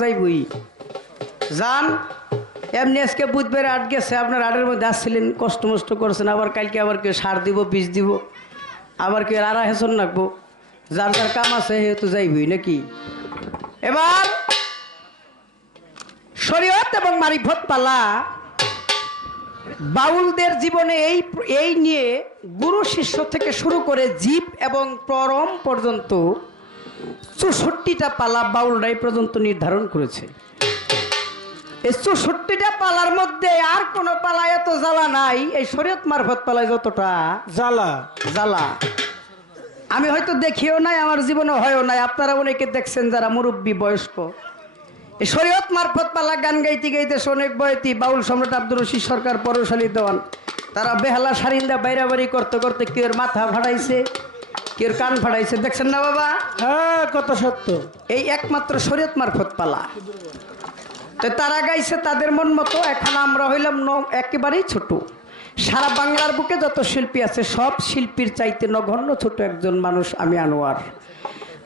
যাইবই। যান এমনি আজকে বুধবার আট গেছে, আপনার আটের মধ্যে আসছিলেন, কষ্ট মষ্ট করছেন, আবার কালকে আবার কেউ সার দিব বীজ দিব, আবার কেউ আড়া হেসন রাখব। যার যার কাম আছে সেহেতু যাইবই, নাকি? এবার, শরীয়ত এবং মারিফত পালা, বাউলদের জীবনে এই এই নিয়ে গুরু শিষ্য থেকে শুরু করে জীব এবং পরম পর্যন্ত চৌষট্টিটা পালা বাউলরাই পর্যন্ত নির্ধারণ করেছে। এই চৌষট্টিটা পালার মধ্যে আর কোন পালা এত জ্বালা নাই। এই শরীয়ত মারফত পালায় যতটা জ্বালা। জ্বালা। আমি হয়তো দেখিও নাই আমার জীবনে হয়ও নাই। আপনারা অনেকে দেখছেন যারা মুরব্বী বয়স্ক। এই শরীয়ত মারফত পালা গান গাইতে গাইতে অনেক বয়তি বাউল সম্রাট আব্দুর রশিদ সরকার পরশালী দেওয়ান। তারা বেহালা সারিন্দা বাইরাবাড়ি করতে করতে কেউ মাথা ফাটাইছে। কেউর কান ফাটাইছে দেখছেন না বাবা? হ্যাঁ কত সত্য। এই একমাত্র শরীয়ত মারফত পালা। তো তারা গাইছে তাদের মন মতো এখন আমরা হইলাম একেবারেই ছোট। সারা বাংলার বুকে যত শিল্পী আছে সব শিল্পীর চাইতে নগণ্য ছোট একজন মানুষ আমি আনোয়ার।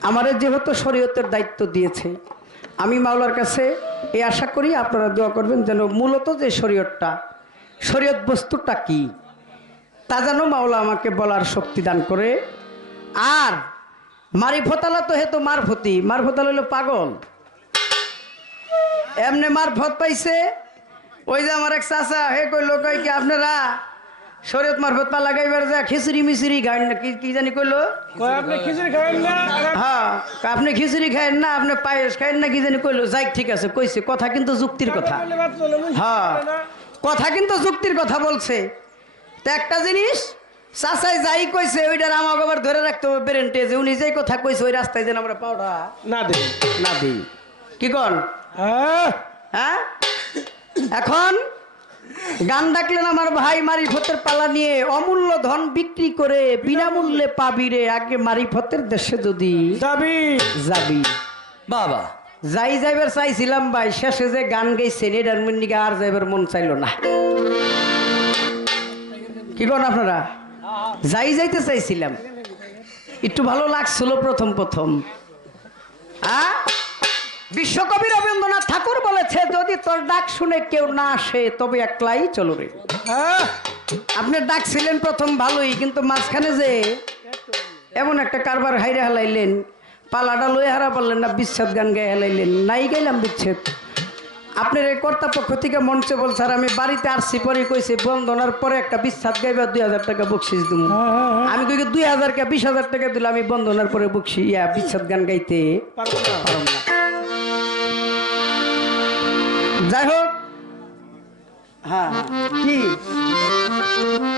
আমারে যেহেতু শরীয়তের দায়িত্ব দিয়েছে আমি মাওলার কাছে এই আশা করি আপনারা দোয়া করবেন যেন মূলত যে শরীয়তটা শরীয়ত বস্তুটা কি তা যেন মাওলা আমাকে বলার শক্তি দান করে। আর মারিফতালা তো হেতু মারফতি মারফতালা হলো পাগল। এমনি মারফত পাইছে ওই যে আমার এক চাচা হে কইলো কই কি আপনারা? শরীয়ত মারফত পা লাগাইবার যা খিচুড়ি মিচুরি খান না কি জানি কইলো? হ্যাঁ আপনি খিচুড়ি খায়েন না আপনি পায়েস খায়েন না কি জানি কইলো? যাই ঠিক আছে কইছে। কথা কিন্তু যুক্তির কথা হ্যাঁ কথা কিন্তু যুক্তির কথা বলছে। তো একটা জিনিস চাচাই যাই কইছে ওইটার আমাকে আবার ধরে রাখতে হবে ব্রেনটে যে উনি যেই কথা কইছে ওই রাস্তায় যেন আমরা পাওয়া না দেখুন না দিই। কি কন? হ্যাঁ? হ্যাঁ? এখন গান ডাকলেন আমার ভাই মারিফতের পালা নিয়ে অমূল্য ধন বিক্রি করে বিনামূল্যে পাবি রে আগে মারি মারিফতের দেশে যদি যাবি। যাবি। বাবা। যাই যাইবার চাইছিলাম ভাই শেষে যে গান গাইছেন এটার মন্দিকে আর যাইবার মন চাইলো না। কি করেন আপনারা? যাই যাইতে চাইছিলাম। একটু ভালো লাগছিল প্রথম প্রথম। বিশ্বকবি রবীন্দ্রনাথ ঠাকুর বলেছে যদি তোর ডাক শুনে কেউ না আসে তবে একলাই চলো রে। আপনি ডাকছিলেন প্রথম ভালোই কিন্তু মাঝখানে যে এমন একটা কারবার হাইরে হালাইলেন পালাটা লয়ে হারা পারলেন না বিচ্ছেদ গান গায়ে হালাইলেন নাই গাইলাম বিচ্ছেদ। আপনার এই কর্তাপক্ষ থেকে মঞ্চে বলছে আর আমি বাড়িতে আসছি পরে কইছে বন্ধনার পরে একটা বিচ্ছেদ গাইবা দুই হাজার টাকা বকশিস দিব আমি কই দুই হাজার কে বিশ হাজার টাকা দিলে আমি বন্ধনার পরে বকশি। ইয়া বিচ্ছেদ গান গাইতে পারব না। যাই হোক। হ্যাঁ কি?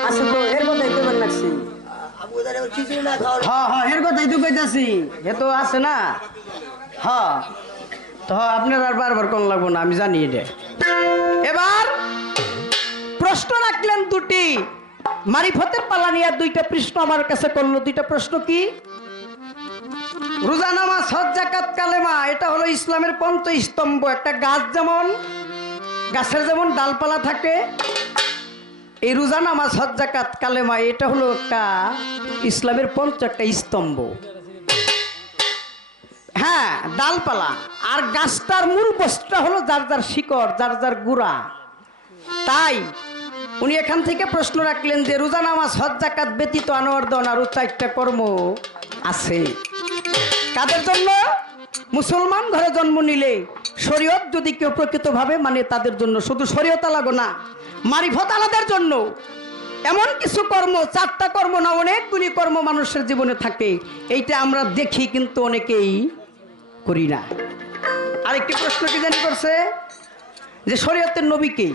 আছে তো এর কথাই কইবার লাগছি। হ্যাঁ হ্যাঁ এর কথাই তো কইতাছি। এ তো আছে না। হ্যাঁ। তো আপনার আর বারবার কোন লাগবো না, আমি জানি এটা। এবার প্রশ্ন রাখলেন দুটি। মারিফতের পালা নিয়ে দুইটা প্রশ্ন আমার কাছে করল। দুইটা প্রশ্ন কি? রোজা নামাজ জাকাত কালেমা, এটা হলো ইসলামের পঞ্চ স্তম্ভ। একটা গাছ যেমন, গাছের যেমন ডালপালা থাকে, এই রোজা নামাজ জাকাত কালেমা, এটা হলো একটা ইসলামের পঞ্চ একটা স্তম্ভ। হ্যাঁ ডালপালা। আর গাছটার মূল বস্তুটা হলো যার যার শিকড়, যার যার গুড়া। তাই উনি এখান থেকে প্রশ্ন রাখলেন যে, রোজা নামাজ, হজ জাকাত ব্যতীত আনোয়ার দন আরও চারটা কর্ম আছে? কাদের জন্য? মুসলমান ঘরে জন্ম নিলে শরীয়ত যদি কেউ প্রকৃতভাবে মানে তাদের জন্য, শুধু শরীয়ত আলাগো না, মারিফত আলাদের জন্য। এমন কিছু কর্ম, চারটা কর্ম না, অনেকগুলি কর্ম মানুষের জীবনে থাকে। এইটা আমরা দেখি কিন্তু অনেকেই করি না। আরেকটি প্রশ্ন কি জানি করছে? যে শরীয়তের নবীকে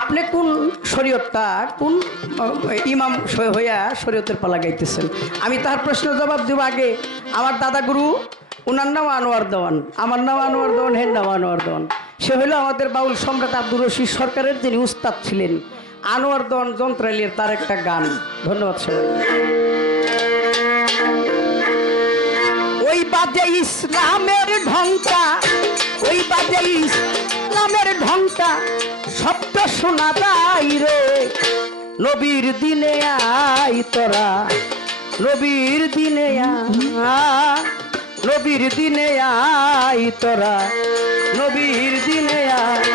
আপনি কোন শরীয়তটা, কোন ইমাম হইয়া শরীয়তের পালা গাইতেছেন? আমি তার প্রশ্নের জবাব দেব আগে। আমার দাদা গুরু ওনার নাম আনোয়ার দেওয়ান। আমার নাম আনোয়ার দেওয়ান, হের নাম আনোয়ার দেওয়ান। সে হলো আমাদের বাউল সম্রাট আব্দুর রশিদ সরকারের যিনি উস্তাদ ছিলেন। আনোয়ার দেওয়ান যন্ত্রালির তার একটা গান। ধন্যবাদ সবাই বাজে ইসলামের ঢংটা, ওই বাজে ইসলামের ঢংটা শব্দ শোনা যায় রে। নবীর দিনে আই তোরা, নবীর দিনে নবীর দিনে আই তোরা, নবীর দিনে আয়।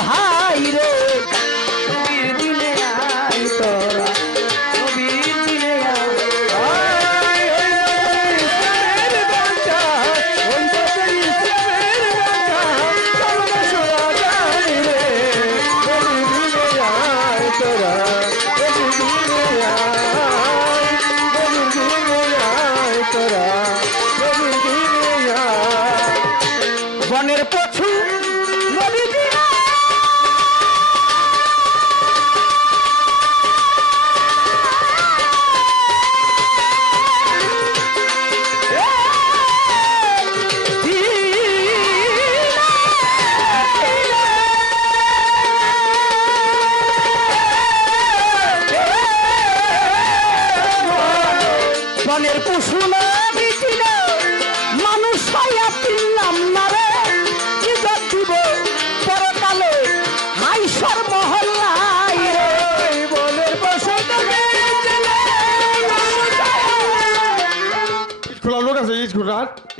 ভাই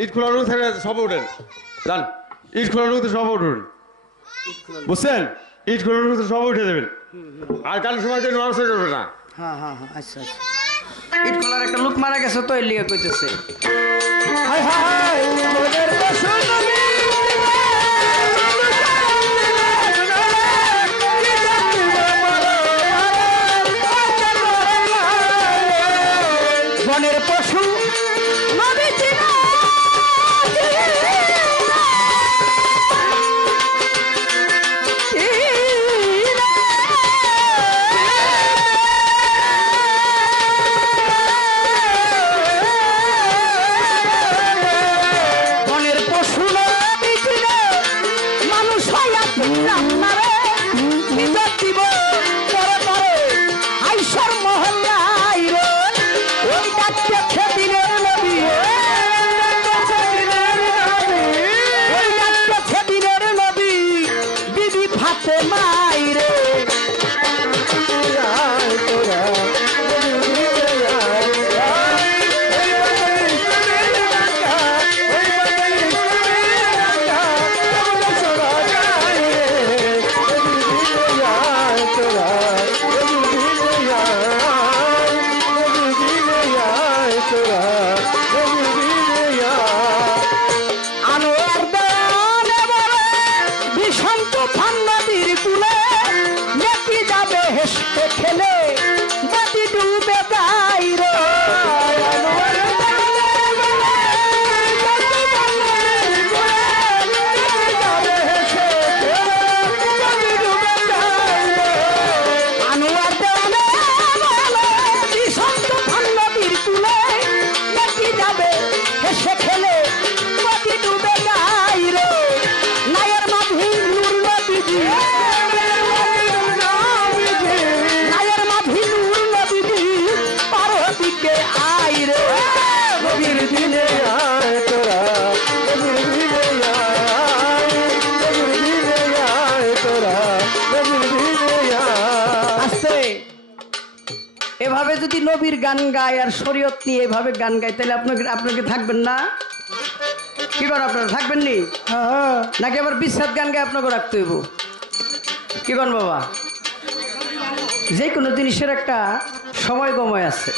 ইট খোলা লোক থাকে সব ওঠেন যান ইট খোলা লোক সব উঠুন। বুঝছেন? ইট খোলা তো সব উঠে দেবেন। আর কাল সময় নড়াচড়া করবে না। হ্যাঁ হ্যাঁ হ্যাঁ আচ্ছা আচ্ছা। ইট খোলার একটা লোক মারা গেছে তো এর লিগে কইতেছে। হায় হায়! নবীর গান গায় আর শরীয়ত নিয়ে এভাবে গান গায় তাহলে আপনাকে আপনাকে থাকবেন না? কি করেন আপনারা থাকবেন নি? হ্যাঁ। নাকি আবার বিশ্বাস গান গায়ে আপনাকে রাখতে হইব? কি করেন বাবা? যে কোনো জিনিসের একটা সময় গময় আছে।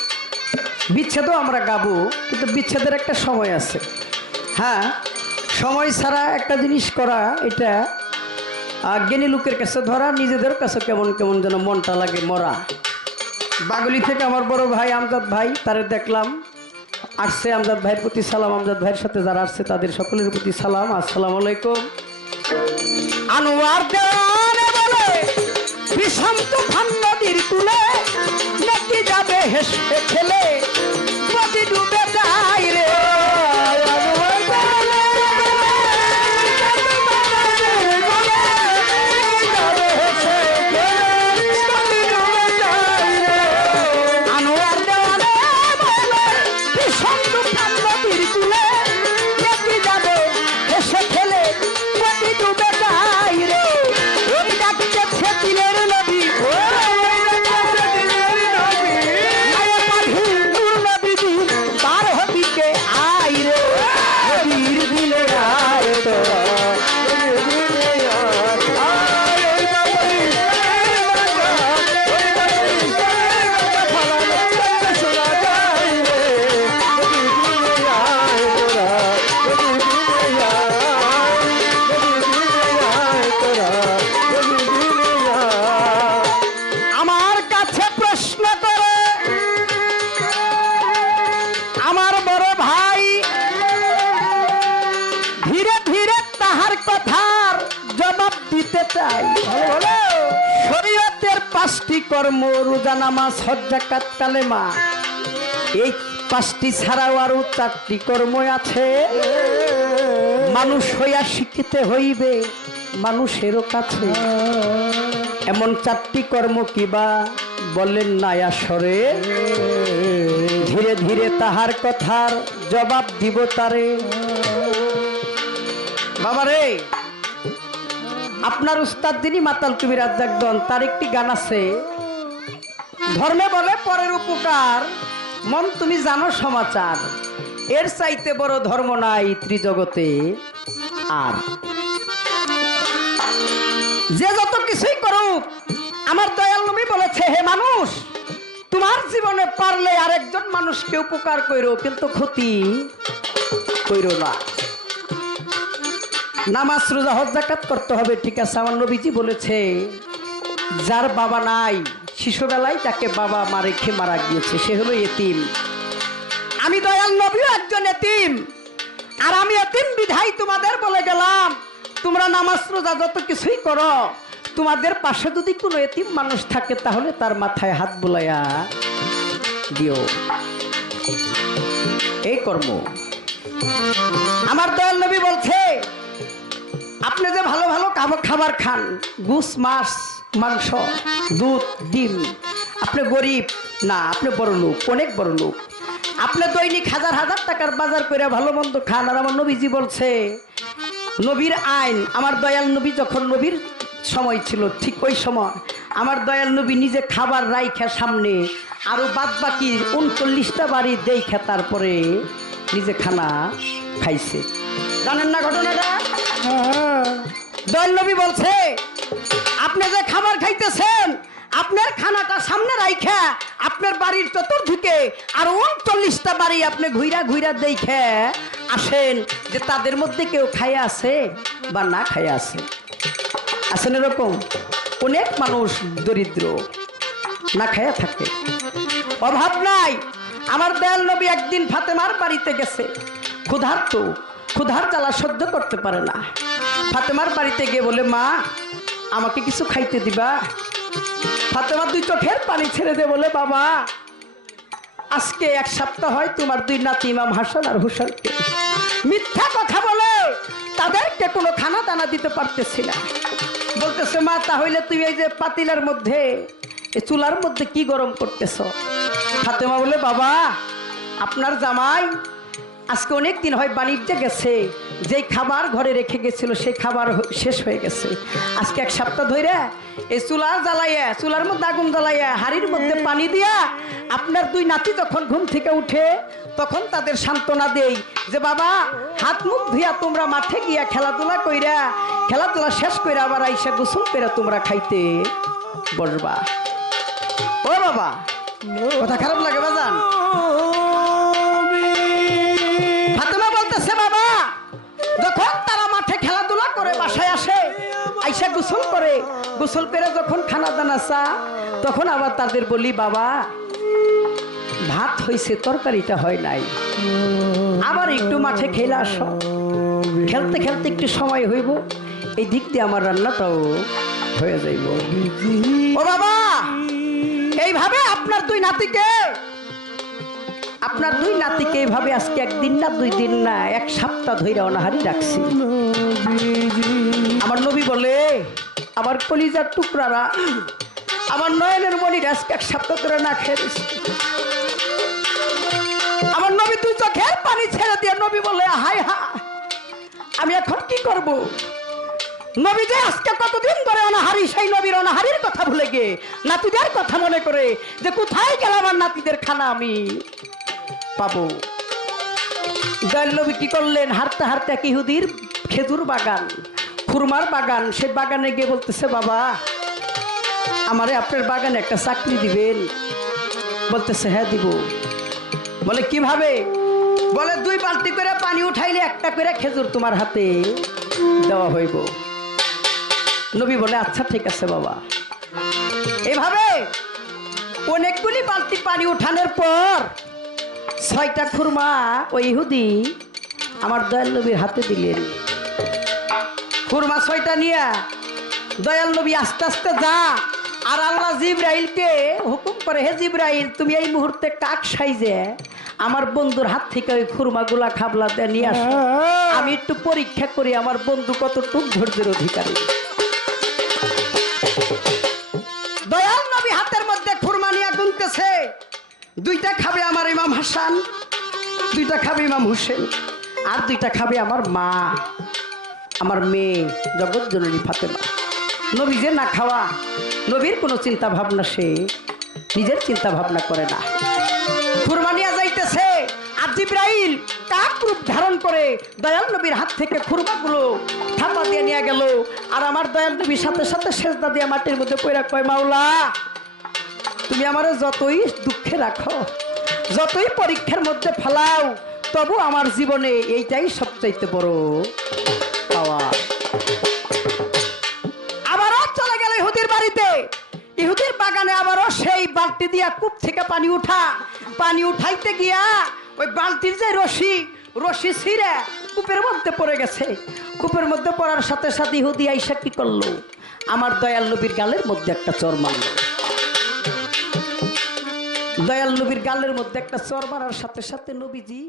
বিচ্ছেদও আমরা গাবো কিন্তু বিচ্ছেদের একটা সময় আছে। হ্যাঁ সময় ছাড়া একটা জিনিস করা এটা জ্ঞানী লোকের কাছে ধরা নিজেদের কাছে কেমন কেমন যেন মনটা লাগে মরা। বাগুলি থেকে আমার বড় ভাই আমজাদ ভাই, তারে দেখলাম। আসছে আমজাদ ভাইয়ের প্রতি সালাম। আমজাদ ভাইয়ের সাথে যারা আসছে, তাদের সকলের প্রতি সালাম। আসসালাম আলাইকুম। আনোয়ার দেওয়ানে বলে বিষম ফান নদীর কুলে নদী যাবে হেসে খেলে? নদী ডুবে শরীয়তের পাঁচটি কর্ম, রোজা, নামাজ হজ্জাকাত কালেমা। এই পাঁচটি ছাড়াও আরও চারটি কর্ম আছে। মানুষ হইয়া শিখিতে হইবে, মানুষেরও কাছে। এমন চারটি কর্ম কিবা বললেন না আসরে। ধীরে ধীরে তাহার কথার জবাব দিব তারে। বাবারে আপনার উস্তাদ দিনই মাতাল তুমি রাজ্জাকদন তার একটি গান আছে। ধর্মে বলে পরের উপকার, মন তুমি জানো সমাচার। এর চাইতে বড় ধর্ম নাই ত্রিজগতে আর। যে যত কিছুই করুক, আমার দয়াল নবী বলেছে, হে মানুষ, তোমার জীবনে পারলে আরেকজন মানুষকে উপকার কইরো, কিন্তু ক্ষতি কইরো না। নামাজ, রোজা, হজ জাকাত করতে হবে, ঠিক আছে? আমার নবীজি বলেছে, যার বাবা নাই, শিশুবেলায় তাকে বাবা মা রেখে মারা গিয়েছে, সে হলো এতিম। আমি দয়াল নবীও একজন এতিম। আর আমি এতিম বিধাই তোমাদের বলে গেলাম, তোমরা নামাজ, রোজা যত কিছুই করো, তোমাদের পাশে যদি কোনো এতিম মানুষ থাকে, তাহলে তার মাথায় হাত বুলাইয়া দিও। এই কর্ম। আমার দয়াল নবী বলছে আপনি যে ভালো ভালো খাবার খান গুস মাছ, মাংস, দুধ, ডিম, আপনি গরিব, না, আপনি বড় লোক, অনেক বড় লোক। আপনি দৈনিক হাজার হাজার টাকার বাজার করে ভালো মন্দ খান আর আমার নবীজি বলছে, নবীর আইন, আমার দয়াল নবী যখন নবীর সময় ছিল, ঠিক ওই সময়, আমার দয়াল নবী নিজে খাবার রাইখা সামনে, আরও বাদ বাকি উনচল্লিশটা বাড়ি দেইখা তারপরে নিজে খানা খাইছে। জানেন না ঘটনাটা? দয়াল নবী বলছে, আপনি যে খাবার খাইতেছেন, আপনার খানাটা সামনে রাইখা, আপনার বাড়ির চতুর্দিকে আর উনচল্লিশটা বাড়ি আপনি ঘুইরা ঘুইরা দেখে আসেন যে তাদের মধ্যে কেউ খাইয়া আছে বা না খাইয়া আছে। আছেন এরকম অনেক মানুষ দরিদ্র, না খাইয়া থাকে। অভাব নাই। আমার দয়াল নবী একদিন ফাতেমার বাড়িতে গেছে। ক্ষুধার্ত ক্ষুধার জ্বালা সহ্য করতে পারে না। ফাতেমার বাড়িতে গিয়ে বলে, মা, আমাকে কিছু খাইতে দিবা? ফাতেমা দুই চোখের পানি ছেড়ে দে বলে, বাবা, আজকে এক সপ্তাহ হয় তোমার দুই নাতি ইমাম হাসান আর হুসানকে মিথ্যা কথা বলে তাদেরকে কোনো খানা দানা দিতে পারতেছি না। বলতেছে, মা, তাহলে তুই এই যে পাতিলার মধ্যে চুলার মধ্যে কি গরম করতেছ? ফাতেমা বলে, বাবা, আপনার জামাই আজকে অনেক দিন হয় বাণিজ্যে গেছে, যেই খাবার ঘরে রেখে গেছিল সেই খাবার শেষ হয়ে গেছে। আজকে এক সপ্তাহ ধরে এই চুলা জ্বালাইয়া, চুলার মধ্যে আগুন জ্বালাইয়া, হাড়ির মধ্যে পানি দিয়া আপনার দুই নাতি যখন ঘুম থেকে উঠে, তখন তাদের সান্ত্বনা দেই যে, বাবা, হাত মুখ ধুইয়া তোমরা মাঠে গিয়া খেলাধুলা কইরা, খেলাধুলা শেষ কইরা আবার আইসা গোসল করে তোমরা খাইতে বসবা। ও বাবা, কথা খারাপ লাগে বাজান। গোসল করে গোসল করে যখন খানা দানা চা, তখন আবার তাদের বলি, বাবা, ভাত হইছে, তরকারিটা হয় নাই। আবার একটু মাঠে খেলে আসো। খেলতে খেলতে একটু সময় হইব, এই দিক দিয়ে আমার রান্নাটাও হয়ে যাইব। ও বাবা, এইভাবে আপনার দুই নাতিকে আপনার দুই নাতিকে এইভাবে আজকে একদিন না দুই দিন না এক সপ্তাহ ধরে অনাহারি রাখছি। আমার নবী বলে, আমার কলিজার টুকরারা আমার নয়নের মনির আজকে এক সপ্তাহ ধরে না খেয়ে। আমার নবী তুই চোখের পানি ছেড়ে দিয়ে নবী বলে হাই হা আমি এখন কি করব? নবী যে আজকে কতদিন ধরে অনাহারি, সেই নবীর অনাহারির কথা ভুলে গিয়ে নাতিদের কথা মনে করে যে, কোথায় গেলাম আমার নাতিদের খানা আমি? পাবো। দয়াল নবী কি করলেন? হারতে হারতে এক ইহুদির খেজুর বাগান, খুরমার বাগান, সে বাগানে গিয়ে বলতেছে, বাবা, আমারে আপনার বাগানে একটা চাকরি দিবেন। বলতেছে হ্যাঁ দিব। বলে, কীভাবে? বলে, দুই বালতি করে পানি উঠাইলে একটা করে খেজুর তোমার হাতে দেওয়া হইব। নবী বলে আচ্ছা ঠিক আছে, বাবা। এভাবে অনেকগুলি বালতি পানি উঠানোর পর ছয়টা খুরমা ওই ইহুদি আমার দয়াল নবীর হাতে দিলেন খুরমা ছয়টা নিয়া দয়াল নবী আস্তে আস্তে যা আর আল্লাহ জিব্রাইলকে হুকুম করে হে জিব্রাইল তুমি এই মুহূর্তে কাক সাইজে আমার বন্ধুর হাত থেকে ওই খুরমাগুলা খাবলা দিয়ে নিয়ে আসো। আমি একটু পরীক্ষা করি আমার বন্ধু কতটুক ধৈর্যের অধিকারী? দয়াল নবী হাতের মধ্যে খুরমা নিয়ে গুনতেছে। দুইটা খাবে আমার ইমাম হাসান, দুইটা খাবে ইমাম হোসেন, আর দুইটা খাবে আমার মা, আমার মেয়ে, জগৎ জননী ফাতেমা। নবী যে না খাওয়া, নবীর কোনো চিন্তা ভাবনা সে নিজের চিন্তা ভাবনা করে না। খুরমানিয়া যাইতেছে, আর জিব্রাইল কাক রূপ ধারণ করে দয়াল নবীর হাত থেকে খুরমাগুলো থাপা দিয়ে নিয়ে গেল। আর আমার দয়াল নবীর সাথে সাথে সেজদা দিয়ে মাটির মধ্যে পয়রা কয়, মাওলা তুমি আমার যতই দুঃখে রাখো, যতই পরীক্ষার মধ্যে ফেলাও, তবু আমার জীবনে এইটাই সবচাইতে বড় পাওয়া। আবারও চলে গেল ইহুদির বাড়িতে। ইহুদির বাগানে আবারও সেই বালতি দিয়া কূপ থেকে পানি উঠা। পানি উঠাইতে গিয়া ওই বালতির যে রশি রশি ছিঁড়ে কূপের মধ্যে পড়ে গেছে। কূপের মধ্যে পড়ার সাথে সাথে ইহুদি আইসা কি করল? আমার দয়াল নবীর গালের মধ্যে একটা চর মারলো। দয়াল নবীর গালের মধ্যে একটা চর মারার সাথে সাথে নবীজি